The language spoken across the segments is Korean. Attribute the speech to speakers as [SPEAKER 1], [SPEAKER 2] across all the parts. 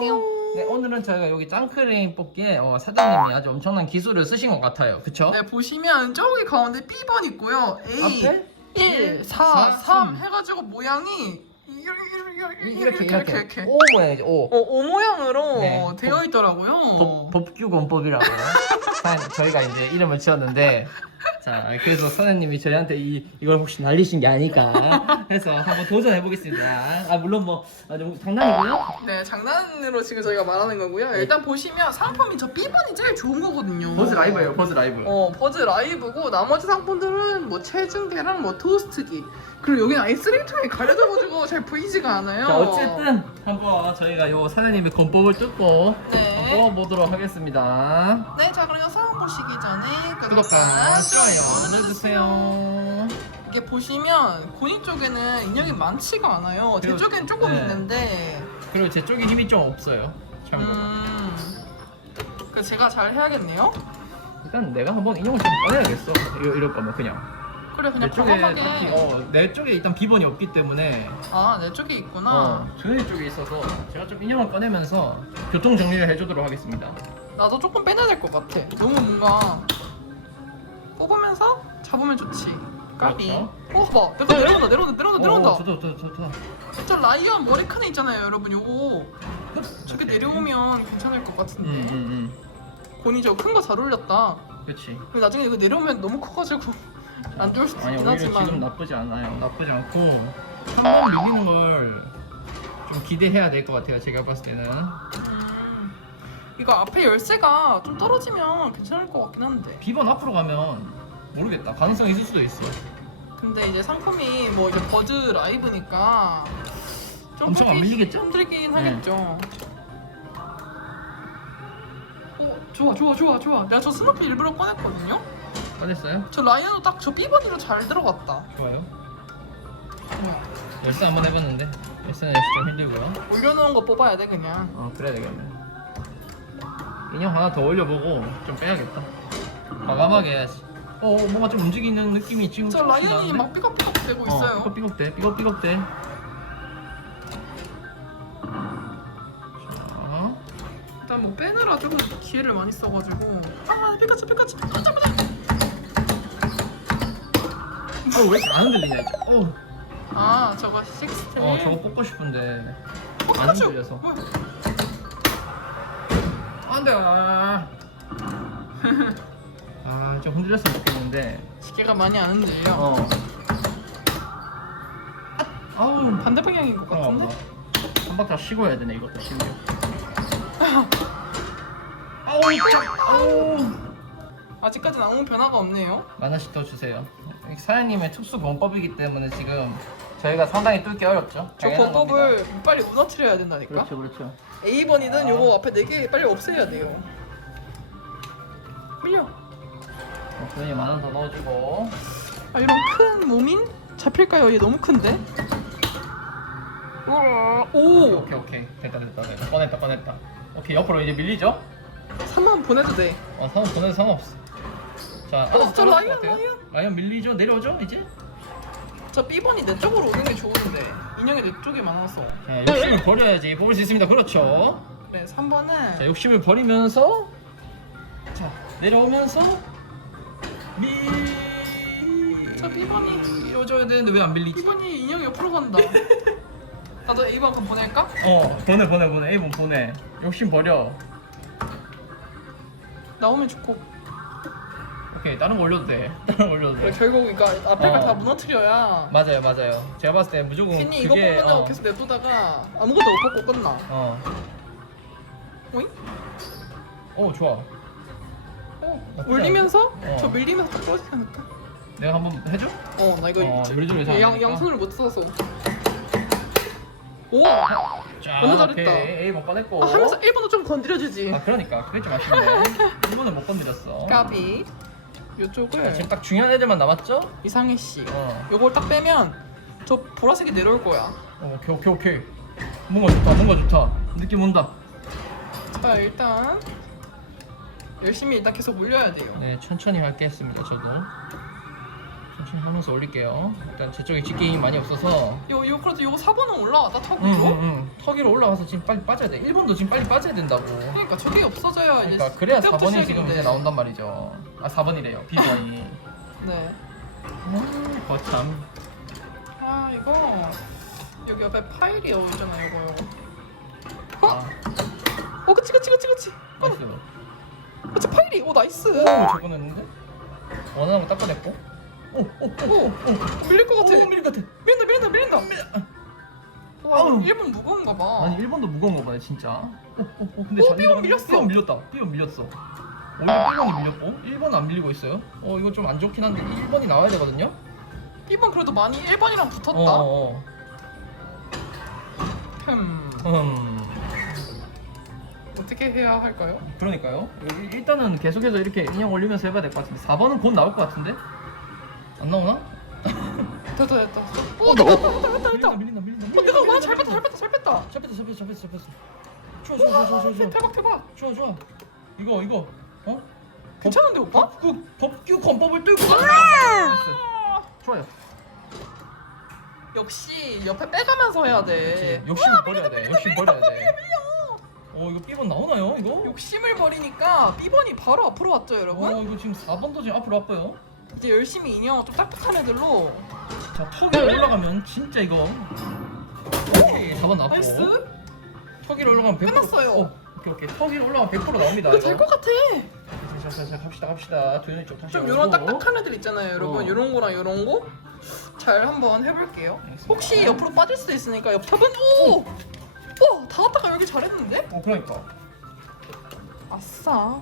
[SPEAKER 1] 네, 오늘은 저희가 여기 짱크레인 뽑기에 어, 사장님이 아주 엄청난 기술을 쓰신 것 같아요. 그쵸?
[SPEAKER 2] 네 보시면 저기 가운데 B번 있고요. A
[SPEAKER 1] 앞에
[SPEAKER 2] 1, 4,
[SPEAKER 1] 사,
[SPEAKER 2] 3
[SPEAKER 1] 삼.
[SPEAKER 2] 해가지고 모양이 이렇게 이렇게
[SPEAKER 1] 이렇게 오 모양이죠. 오.
[SPEAKER 2] 어, O 모양으로
[SPEAKER 1] 네.
[SPEAKER 2] 되어 있더라고요.
[SPEAKER 1] 법, 법규 권법이라고 사장님, 저희가 이제 이름을 지었는데 자 그래서 선생님이 저희한테 이, 이걸 혹시 날리신 게 아닐까 해서 한번 도전해 보겠습니다. 아 물론 뭐 아, 좀 장난이고요.
[SPEAKER 2] 네 장난으로 지금 저희가 말하는 거고요. 일단 보시면 상품이 저 B번이 제일 좋은 거거든요.
[SPEAKER 1] 버즈 라이브예요. 버즈 라이브.
[SPEAKER 2] 어 버즈 라이브고 나머지 상품들은 뭐 체중계랑 뭐 토스트기 그리고 여기는 아이스레이통이 가려져가지고 잘 보이지가 않아요.
[SPEAKER 1] 자 어쨌든 한번 저희가 요 사장님의 권법을 뜯고
[SPEAKER 2] 네.
[SPEAKER 1] 한번 뽑아보도록 하겠습니다.
[SPEAKER 2] 네, 자 그럼 영상 보시기 전에
[SPEAKER 1] 구독과 좋아요 눌러주세요.
[SPEAKER 2] 이게 보시면 고니 쪽에는 인형이 많지가 않아요. 제
[SPEAKER 1] 그리고-
[SPEAKER 2] 쪽엔 조금
[SPEAKER 1] 네.
[SPEAKER 2] 있는데,
[SPEAKER 1] 그리고 제 쪽에 힘이 좀 없어요. 참고로.
[SPEAKER 2] 음, 그 제가 잘 해야겠네요.
[SPEAKER 1] 일단 내가 한번 인형을 좀 꺼내야겠어. 이럴 거면 그냥.
[SPEAKER 2] 그래 그냥
[SPEAKER 1] 내 쪽에
[SPEAKER 2] 과감하게.
[SPEAKER 1] 어, 내 쪽에 일단 비번이 없기 때문에
[SPEAKER 2] 아, 내 쪽에 있구나.
[SPEAKER 1] 어, 조현이 쪽에 있어서 제가 좀 인형을 꺼내면서 교통 정리를 해주도록 하겠습니다.
[SPEAKER 2] 나도 조금 빼내야 될 것 같아. 너무 뭔가 뽑으면서 잡으면 좋지. 까비.
[SPEAKER 1] 그렇죠.
[SPEAKER 2] 어, 봐. 내려온다, 내려온다, 내려온다, 내려온다.
[SPEAKER 1] 오, 좋다, 좋다, 좋다.
[SPEAKER 2] 저 라이언 머리 칸에 있잖아요, 여러분. 요거 저게 내려오면 괜찮을 것 같은데.
[SPEAKER 1] 음, 음, 음.
[SPEAKER 2] 고니 저거 큰거 잘 올렸다.
[SPEAKER 1] 그렇지.
[SPEAKER 2] 근데 나중에 이거 내려오면 너무 커가지고 안 좋을 수도
[SPEAKER 1] 아니
[SPEAKER 2] 있긴
[SPEAKER 1] 오히려
[SPEAKER 2] 하지만
[SPEAKER 1] 지금 나쁘지 않아요. 나쁘지 않고 한 번 밀리는 걸 좀 기대해야 될 것 같아요. 제가 봤을 때는.
[SPEAKER 2] 음, 이거 앞에 열쇠가 좀 떨어지면 괜찮을 것 같긴 한데
[SPEAKER 1] 비번 앞으로 가면 모르겠다. 가능성이 있을 수도 있어.
[SPEAKER 2] 근데 이제 상품이 뭐 이제 버즈 라이브니까 좀
[SPEAKER 1] 엄청 안 밀리겠죠?
[SPEAKER 2] 힘들긴
[SPEAKER 1] 네.
[SPEAKER 2] 하겠죠 어 좋아 좋아 좋아 좋아 내가 저 스누피 일부러 꺼냈거든요
[SPEAKER 1] 꺼냈어요?
[SPEAKER 2] 저 라이언도 딱 저 B번이로 잘 들어갔다
[SPEAKER 1] 좋아요.
[SPEAKER 2] 뭐야
[SPEAKER 1] 열쇠 한번 해봤는데 열쇠는 역시 좀 힘들고요.
[SPEAKER 2] 올려놓은 거 뽑아야 돼 그냥
[SPEAKER 1] 어 그래야 되겠네. 인형 하나 더 올려보고 좀 빼야겠다. 과감하게 해야지. 어 뭔가 좀 움직이는 느낌이 지금
[SPEAKER 2] 저
[SPEAKER 1] 조금씩
[SPEAKER 2] 라이언이
[SPEAKER 1] 나는데?
[SPEAKER 2] 막 삐걱삐걱 대고 있어요
[SPEAKER 1] 어, 삐걱삐걱대 삐걱삐걱대. 자,
[SPEAKER 2] 일단 뭐 빼느라 조금 기회를 많이 써가지고 아 피카츄 피카츄 보자
[SPEAKER 1] 이렇게 안 흔들리냐? 어,
[SPEAKER 2] 아 저거 식스텔
[SPEAKER 1] 어 저거 뽑고 싶은데
[SPEAKER 2] 어,
[SPEAKER 1] 안
[SPEAKER 2] 피카츄!
[SPEAKER 1] 흔들려서.
[SPEAKER 2] 뭐야?
[SPEAKER 1] 안돼. 아좀 흔들렸으면 좋겠는데.
[SPEAKER 2] 기계가 많이 안 흔들려
[SPEAKER 1] 어. 아우
[SPEAKER 2] 반대 방향인 것
[SPEAKER 1] 어,
[SPEAKER 2] 같은데?
[SPEAKER 1] 한박 다 쉬고 해야 되네 이것도 심지어. 아우 짱. 아우.
[SPEAKER 2] 아직까지는 아무 변화가 없네요
[SPEAKER 1] 하나씩 더 주세요. 사장님의 특수 권법이기 때문에 지금 저희가 상당히 뚫기 어렵죠.
[SPEAKER 2] 저
[SPEAKER 1] 당연한
[SPEAKER 2] 권법을. 빨리 무너뜨려야 된다니까
[SPEAKER 1] 그렇죠, 그렇죠.
[SPEAKER 2] A번이든
[SPEAKER 1] 아.
[SPEAKER 2] 요거 앞에 4개 빨리 없애야 돼요 밀려
[SPEAKER 1] 어, 그러니 만원 더 넣어주고.
[SPEAKER 2] 아 이런 큰 몸인? 잡힐까요? 얘 너무 큰데? 우와, 오!
[SPEAKER 1] 오케이, 오케이. 됐다, 됐다, 됐다. 꺼냈다, 꺼냈다. 오케이, 옆으로 이제 밀리죠?
[SPEAKER 2] 3만 보내도 돼
[SPEAKER 1] 어, 상관 보내도 상관없어. 자,
[SPEAKER 2] 어, 저 라이언. 라이언.
[SPEAKER 1] 라이언 밀리죠? 내려오죠, 이제?
[SPEAKER 2] 저 B번이 내 쪽으로 오는 게 좋은데 인형이 내 쪽에 많아서
[SPEAKER 1] 자, 욕심을 버려야지 뽑을 수 있습니다. 그렇죠.
[SPEAKER 2] 그래 3번은
[SPEAKER 1] 자, 욕심을 버리면서 자, 내려오면서 밀.
[SPEAKER 2] 저 B번이
[SPEAKER 1] 밀어줘야 되는데 왜 안 밀리지?
[SPEAKER 2] B번이 인형이 옆으로 간다 나도 A번 그럼 보낼까?
[SPEAKER 1] 어, 보내, 보내, 보내. A번 보내. 욕심 버려.
[SPEAKER 2] 나오면 좋고
[SPEAKER 1] 오케이, 다른 거 올려도 돼. 다른 거 올려도 돼.
[SPEAKER 2] 결국 그러니까 앞에
[SPEAKER 1] 어.
[SPEAKER 2] 걸다 무너뜨려야
[SPEAKER 1] 맞아요, 맞아요. 제가 봤을 때 무조건
[SPEAKER 2] 괜히 이거
[SPEAKER 1] 그게
[SPEAKER 2] 뽑는다고
[SPEAKER 1] 어,
[SPEAKER 2] 계속 냅두다가 아무것도 못 뽑고 끝나
[SPEAKER 1] 어,
[SPEAKER 2] 오잉?
[SPEAKER 1] 어, 좋아.
[SPEAKER 2] 어,
[SPEAKER 1] 나쁘지
[SPEAKER 2] 올리면서
[SPEAKER 1] 않은데? 어.
[SPEAKER 2] 저 밀리면서 딱 떨어지지 않을까?
[SPEAKER 1] 내가 한번 해줘?
[SPEAKER 2] 어 나 이거
[SPEAKER 1] 어,
[SPEAKER 2] 지-
[SPEAKER 1] 요리조리 잘
[SPEAKER 2] 양,
[SPEAKER 1] 하니까.
[SPEAKER 2] 양손을 못 써서 오!
[SPEAKER 1] 자,
[SPEAKER 2] 너무 잘했다.
[SPEAKER 1] 오케이. A번 꺼냈고.
[SPEAKER 2] 아, 하면서 1번도 좀 건드려주지
[SPEAKER 1] 아, 그러니까. 그게 좀 아쉽네. 1번을 못 건드렸어.
[SPEAKER 2] 까비
[SPEAKER 1] 자,
[SPEAKER 2] 요쪽을
[SPEAKER 1] 지금 딱 중요한 애들만 남았죠?
[SPEAKER 2] 이상해 씨
[SPEAKER 1] 어.
[SPEAKER 2] 요걸 딱 빼면 저 보라색이 내려올 거야
[SPEAKER 1] 어, 오케이, 오케이, 오케이. 뭔가 좋다, 뭔가 좋다. 느낌 온다.
[SPEAKER 2] 자 일단 열심히 일단 계속 올려야 돼요
[SPEAKER 1] 네, 천천히 할게 했습니다, 저도. 천천히 하면서 올릴게요. 일단 저쪽에 직갱이 많이 없어서.
[SPEAKER 2] 요, 요, 그래도 요거 4번은 올라왔다, 턱
[SPEAKER 1] 응,
[SPEAKER 2] 위로.
[SPEAKER 1] 응, 응. 턱 위로 올라가서 지금 빨리 빠져야 돼. 1번도 지금 빨리 빠져야 된다고.
[SPEAKER 2] 그러니까 저게 없어져야
[SPEAKER 1] 그러니까
[SPEAKER 2] 이제.
[SPEAKER 1] 그래야
[SPEAKER 2] 그때부터
[SPEAKER 1] 4번이 지금
[SPEAKER 2] 시작인데.
[SPEAKER 1] 이제 나온단 말이죠. 아 4번이래요. 비번이.
[SPEAKER 2] 네.
[SPEAKER 1] 음, 거참.
[SPEAKER 2] 아, 이거. 여기 옆에 파일이 있잖아요, 이거, 이거. 어?
[SPEAKER 1] 아,
[SPEAKER 2] 어, 그치, 그치, 그치, 그치.
[SPEAKER 1] 나이스.
[SPEAKER 2] 그치, 파일이. 오, 나이스.
[SPEAKER 1] 오, 적어냈는데? 원하는 거 닦아냈고. 오, 오, 오.
[SPEAKER 2] 밀릴 것 같아.
[SPEAKER 1] 오, 밀릴 것 같아.
[SPEAKER 2] 밀린다, 밀린다, 밀린다. 와,
[SPEAKER 1] 아우.
[SPEAKER 2] 1번 무거운가 봐.
[SPEAKER 1] 아니 1번도 무거운 거 봐요 진짜. 오, 오, 오, 근데
[SPEAKER 2] B번
[SPEAKER 1] 밀려-
[SPEAKER 2] 밀렸어.
[SPEAKER 1] B번 밀렸다. B번 밀렸어. 오히려 1번이 밀렸고 1번은 안 밀리고 있어요. 어 이거 좀 안 좋긴 한데 1번이 나와야 되거든요.
[SPEAKER 2] 2번 그래도 많이 1번이랑 붙었다.
[SPEAKER 1] 어, 어,
[SPEAKER 2] 흠.
[SPEAKER 1] 어. 음.
[SPEAKER 2] 어떻게 해야 할까요?
[SPEAKER 1] 그러니까요. 일- 일단은 계속해서 이렇게 인형 올리면서 해봐야 될 것 같은데 4번은 곧 나올 것 같은데? 안 나오나?
[SPEAKER 2] 됐다, 됐다. 오, 됐다, 됐다, 됐다, 됐다.
[SPEAKER 1] 밀린다 밀린다
[SPEAKER 2] 어, 내가 와, 잘 뺐다, 잘 뺐다, 잘 뺐다.
[SPEAKER 1] 잘 뺐다 잘 뺐다 잘 뺐다 잘 뺐어. 좋아 좋아 좋아 좋아 좋아
[SPEAKER 2] 대박, 대박.
[SPEAKER 1] 좋아 좋아. 이거 이거 어?
[SPEAKER 2] 괜찮은데, 오빠?
[SPEAKER 1] 법규 법규 건법을 뚫고. 좋아요.
[SPEAKER 2] 역시 옆에 빼가면서 해야 돼.
[SPEAKER 1] 욕심 버려야 돼. 욕심 버려야 돼. 어 이거 B번 나오나요 이거?
[SPEAKER 2] 욕심을 버리니까 B번이 바로 앞으로 왔죠, 여러분?
[SPEAKER 1] 어 이거 지금 4번도 지금 앞으로 아파요.
[SPEAKER 2] 이제 열심히 인형 좀 딱딱한 애들로
[SPEAKER 1] 자 턱이 올라가면 진짜 이거. 오케이 4번 나왔고.
[SPEAKER 2] 나이스.
[SPEAKER 1] 턱 위로 올라가면 100%.
[SPEAKER 2] 끝났어요.
[SPEAKER 1] 어, 오케이 오케이 턱 위로 올라가면 100% 나옵니다.
[SPEAKER 2] 이거 될것 같아.
[SPEAKER 1] 자자자 갑시다 갑시다. 도현이 쪽 다시.
[SPEAKER 2] 좀
[SPEAKER 1] 열고.
[SPEAKER 2] 이런 딱딱한 애들 있잖아요, 여러분.
[SPEAKER 1] 어.
[SPEAKER 2] 이런 거랑 이런 거. 잘 한번 해볼게요.
[SPEAKER 1] 알겠습니다.
[SPEAKER 2] 혹시 옆으로 빠질 수도 있으니까 옆탑은 오! 와, 닿았다가 여기 잘했는데?
[SPEAKER 1] 어 그러니까.
[SPEAKER 2] 아싸.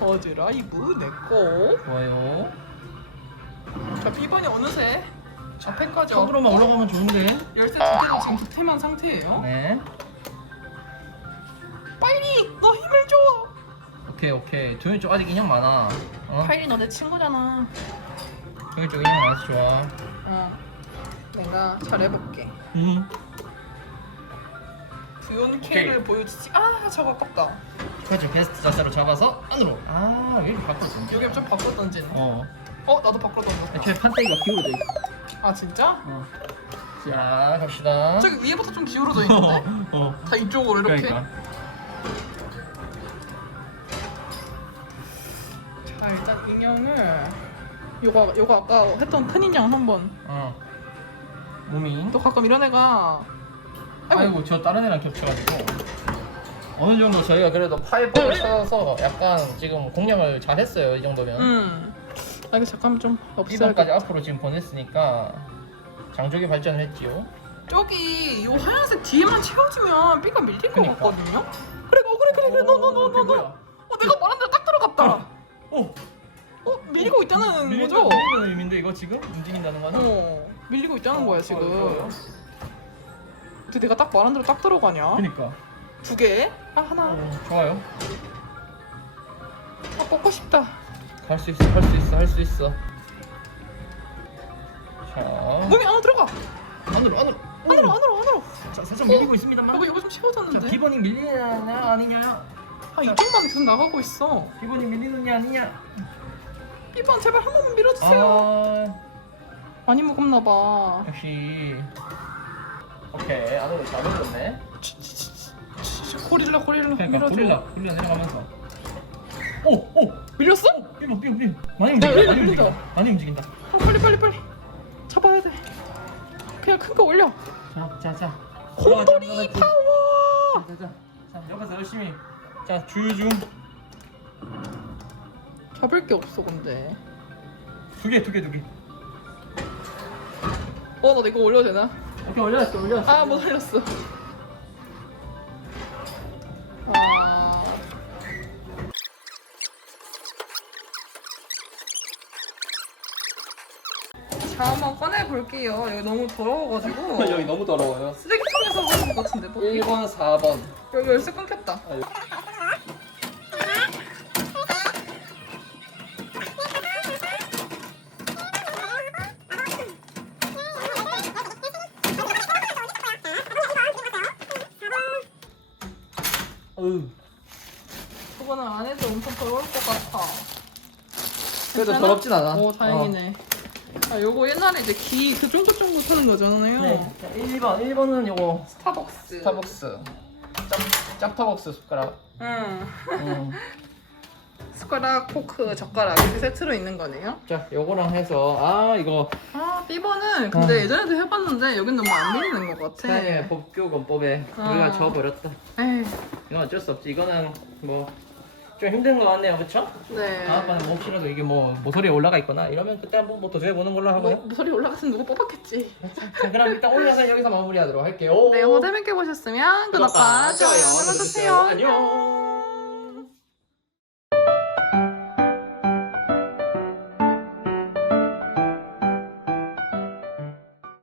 [SPEAKER 2] 어드라이브 내꺼.
[SPEAKER 1] 좋아요.
[SPEAKER 2] 자, B번이 어느새 앞에까지
[SPEAKER 1] 턱으로만
[SPEAKER 2] 왔고,
[SPEAKER 1] 올라가면 좋은데.
[SPEAKER 2] 열쇠 두 개는 지금 득템한 상태예요.
[SPEAKER 1] 네.
[SPEAKER 2] 빨리! 너 힘을 줘!
[SPEAKER 1] 오케이 오케이. 도현이 쪽 아직 인형 많아. 어?
[SPEAKER 2] 파일이 너 내 친구잖아.
[SPEAKER 1] 도현이 쪽 인형 많아서 좋아.
[SPEAKER 2] 어. 내가 잘해볼게.
[SPEAKER 1] 음.
[SPEAKER 2] 부연 K를 보여주지. 아, 저거 아깝다.
[SPEAKER 1] 그렇죠 베스트 자세로 잡아서 안으로 아 여기 바꿨어
[SPEAKER 2] 여기 좀 바꿔 던지네. 어,
[SPEAKER 1] 어
[SPEAKER 2] 나도 바꿔 던졌다.
[SPEAKER 1] 애초에 판때기가 기울어져 있어
[SPEAKER 2] 아, 진짜?
[SPEAKER 1] 어. 자 갑시다
[SPEAKER 2] 저기 위에부터 좀 기울어져 있는데?
[SPEAKER 1] 어
[SPEAKER 2] 다 이쪽으로 이렇게.
[SPEAKER 1] 그러니까
[SPEAKER 2] 자, 일단 인형을 요거 요거 아까 했던 큰 인형 한번.
[SPEAKER 1] 어 무민
[SPEAKER 2] 또 가끔 이런 애가 아이고,
[SPEAKER 1] 아이고 저 다른 애랑 겹쳐가지고 어느 정도 저희가 그래도 파이퍼를 찾아서 약간 지금 공략을 잘 했어요 이 정도면
[SPEAKER 2] 음. 아 이거 잠깐 좀 없애야
[SPEAKER 1] 1번까지 앞으로 지금 보냈으니까 장족이 발전을 했지요
[SPEAKER 2] 저기 요 하얀색 뒤에만 채워주면 B가 밀릴 것
[SPEAKER 1] 그니까.
[SPEAKER 2] 같거든요. 그래, 어 그래 그래 그래, 너 너 너 너 너. 어 내가 말한 대로 딱 들어갔다.
[SPEAKER 1] 오!
[SPEAKER 2] 어 밀리고 있다는
[SPEAKER 1] 밀리는
[SPEAKER 2] 거죠?
[SPEAKER 1] 밀리는 의미인데 이거 지금 움직인다는 거는
[SPEAKER 2] 어 밀리고 있다는 거야 지금.
[SPEAKER 1] 좋아요, 좋아요.
[SPEAKER 2] 근데 내가 딱 말한 대로 딱 들어가냐?
[SPEAKER 1] 그니까
[SPEAKER 2] 두 개? 아 하나.
[SPEAKER 1] 어, 좋아요
[SPEAKER 2] 아 뽑고 싶다.
[SPEAKER 1] 갈수 있어, 할 수 있어, 할 수 있어. 자,
[SPEAKER 2] 몸이 안으로 들어가.
[SPEAKER 1] 안으로, 안으로,
[SPEAKER 2] 안으로 안으로 안으로.
[SPEAKER 1] 자, 살짝 밀리고 있습니다만.
[SPEAKER 2] 여기 이거 좀
[SPEAKER 1] 자,
[SPEAKER 2] 채워졌는데.
[SPEAKER 1] 비번이 밀리느냐 아니냐?
[SPEAKER 2] 아 이쪽만 계속 나가고 있어.
[SPEAKER 1] 비번이 밀리느냐 아니냐?
[SPEAKER 2] B번 제발 한 번만 밀어주세요.
[SPEAKER 1] 아,
[SPEAKER 2] 많이 무겁나 봐.
[SPEAKER 1] 역시. 오케이, 안으로 잘 밀렸네.
[SPEAKER 2] 고릴라 고릴라
[SPEAKER 1] 그러니까
[SPEAKER 2] 밀어줘.
[SPEAKER 1] 고릴라 내려가면서. 오, 오,
[SPEAKER 2] 밀렸어?
[SPEAKER 1] 비번, 비번, 비번. 많이 움직인다, 많이
[SPEAKER 2] 밀린다.
[SPEAKER 1] 움직인다, 많이 움직인다.
[SPEAKER 2] 아, 빨리 빨리 빨리 잡아야 돼. 그냥 큰 거 올려.
[SPEAKER 1] 자, 자, 자.
[SPEAKER 2] 곰돌이 파워.
[SPEAKER 1] 자, 자, 자, 옆에서 열심히. 자, 주중.
[SPEAKER 2] 잡을 게 없어 근데.
[SPEAKER 1] 두 개, 두 개, 두 개.
[SPEAKER 2] 어, 나 이거 올려도 되나?
[SPEAKER 1] 오케이, 올려놨어, 올려놨어.
[SPEAKER 2] 아, 못 올렸어. 자, 한번 꺼내 볼게요. 여기 너무 더러워가지고.
[SPEAKER 1] 여기 너무 더러워요.
[SPEAKER 2] 쓰레기통에서 하는 것 같은데. 뭐.
[SPEAKER 1] 1번, 4번.
[SPEAKER 2] 여기 열쇠 끊겼다.
[SPEAKER 1] 으.
[SPEAKER 2] 저거는 안 해도 엄청 더러울 것 같아.
[SPEAKER 1] 그래도
[SPEAKER 2] 괜찮아?
[SPEAKER 1] 더럽진 않아.
[SPEAKER 2] 오, 다행이네. 아 요거 옛날에 이제 기 그 쫑긋쫑긋 하는 거잖아요.
[SPEAKER 1] 네. 자, 1번 1번은 요거
[SPEAKER 2] 스타벅스.
[SPEAKER 1] 스타벅스 짭 짭타벅스 숟가락.
[SPEAKER 2] 응.
[SPEAKER 1] 음.
[SPEAKER 2] 숟가락, 포크, 젓가락 이렇게 세트로 있는 거네요.
[SPEAKER 1] 자 요거랑 해서 아 이거
[SPEAKER 2] 아 삐버는 근데
[SPEAKER 1] 어.
[SPEAKER 2] 예전에도 해봤는데 여긴 너무 안 밀리는 것 같아.
[SPEAKER 1] 사장님의 법규 권법에
[SPEAKER 2] 아.
[SPEAKER 1] 우리가 져버렸다.
[SPEAKER 2] 에이,
[SPEAKER 1] 이건 어쩔 수 없지. 이거는 뭐 좀 힘든 거 같네요, 그렇죠?
[SPEAKER 2] 네.
[SPEAKER 1] 다음번에 뭐 혹시라도 이게 뭐 모서리에 올라가 있거나 이러면 그때 한번 뭐 도전해 보는 걸로 하고요.
[SPEAKER 2] 뭐, 소리 올라갔으면 누구 뽑았겠지.
[SPEAKER 1] 자, 그럼 일단 오늘 영상 여기서 마무리하도록 할게요.
[SPEAKER 2] 네, 오늘 재밌게 보셨으면 구독과 좋아요 눌러주세요.
[SPEAKER 1] 안녕.